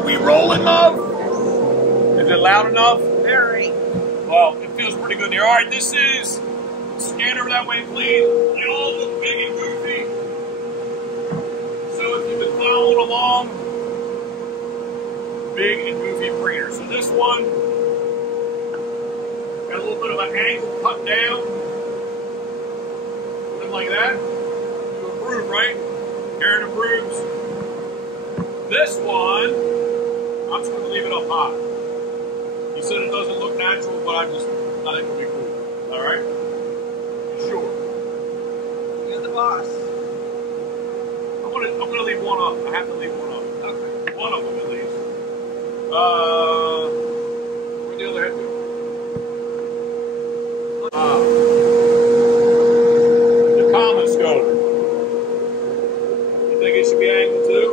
Are we rolling, love? Is it loud enough? Very. Well, it feels pretty good there. All right, this is, stand over that way, please. They all look big and goofy. So if you've been following along, big and goofy preener. So this one, got a little bit of an angle cut down. Something like that. To improve, right? Hair improves. This one, I'm just going to leave it up high. He said it doesn't look natural, but I think it'll be cool. All right? Sure. You're the boss. I'm gonna leave one up. I have to leave one up. Okay. One of them at least. Where'd the other head go? The common scoter. You think it should be angled too?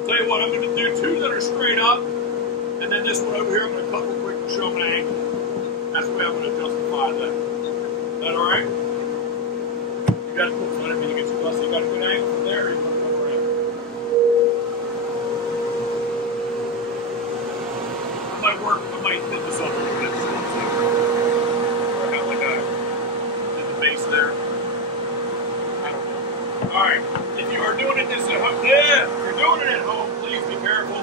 I'll tell you what, I'm gonna do two that are straight up, and then this one over here I'm gonna cut real quick and show them an angle. That's the way I'm gonna justify that. Is that all right? You got to put one in when you get too close. You got a good angle from there, or you want to come around? I might hit this up a little bit. Or have like a, hit the base there. I don't know. All right. If you are doing it this at home, if you're doing it at home, please be careful.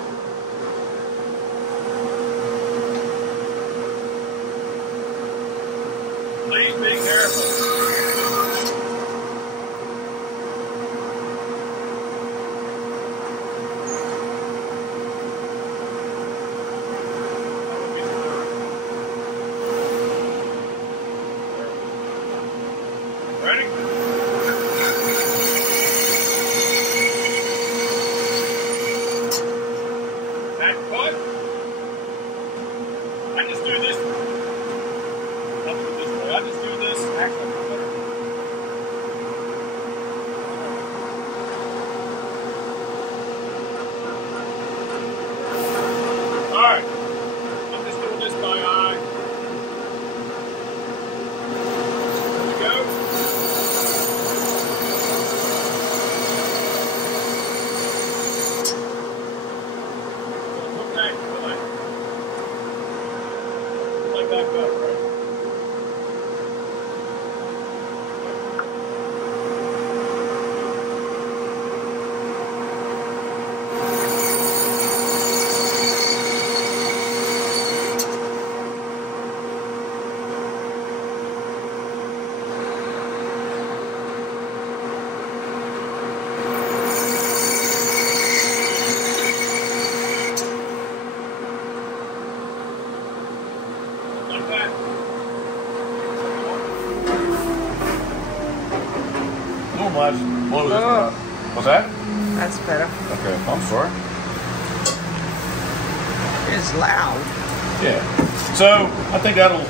Please be careful. Ready? That cut. I just do this. I'll do it this way. I just do this. Actually, better. All right. I'm just doing this by eye. There we go. Look back. Like that better, right? Like that. No much. Blow this one up. What's that? That's better. Okay, I'm sorry. It's loud. Yeah. So I think that'll.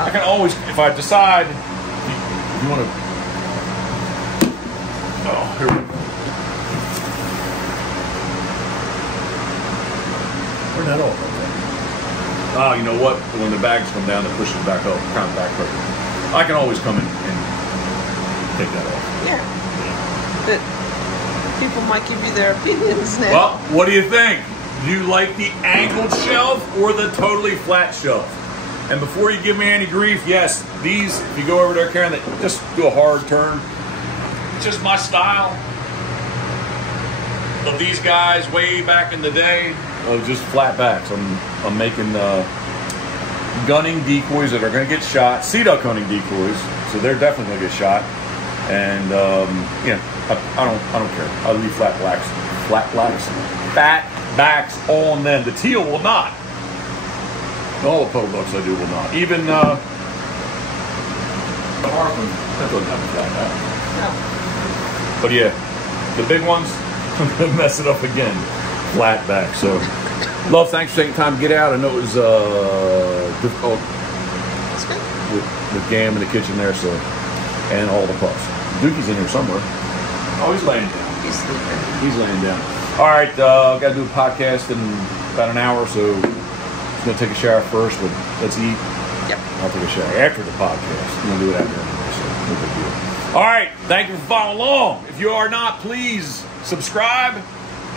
I can always, if I decide, if you want to. Oh, here we go. Where'd that all go? Oh, you know what? When the bags come down, they push it back up, kind of back pressure. I can always come in and take that off. Yeah. But people might give you their opinions now. Well, what do you think? Do you like the angled shelf or the totally flat shelf? And before you give me any grief, yes, these, if you go over there, Karen, they just do a hard turn. It's just my style of these guys way back in the day of just flat backs. I'm making gunning decoys that are going to get shot, sea duck hunting decoys, so they're definitely going to get shot. And yeah, I don't care. I leave flat backs on them. The teal will not. All the puddle ducks I do will not. Even the harpin, that doesn't have a flat back. No. But yeah, the big ones, I'm gonna mess it up again. Flat back. So, love, thanks for taking time to get out. I know it was difficult with Gam in the kitchen there, so, and all the pups. Dookie's in here somewhere. Oh, he's laying down. He's sleeping. He's laying down. All right, I've got to do a podcast in about an hour, so I'm going to take a shower first, but let's eat. Yep. I'll take a shower after the podcast. I'm going to do it after anyway, so no big deal. All right, thank you for following along. If you are not, please subscribe,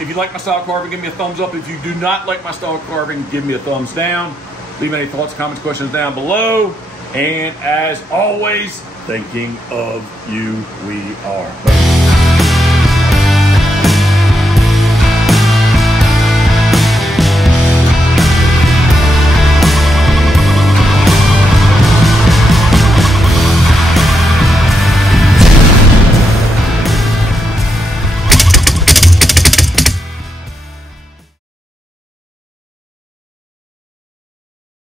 If you like my style of carving, give me a thumbs up. If you do not like my style of carving, give me a thumbs down. Leave any thoughts, comments, questions down below. And as always, thinking of you, we are.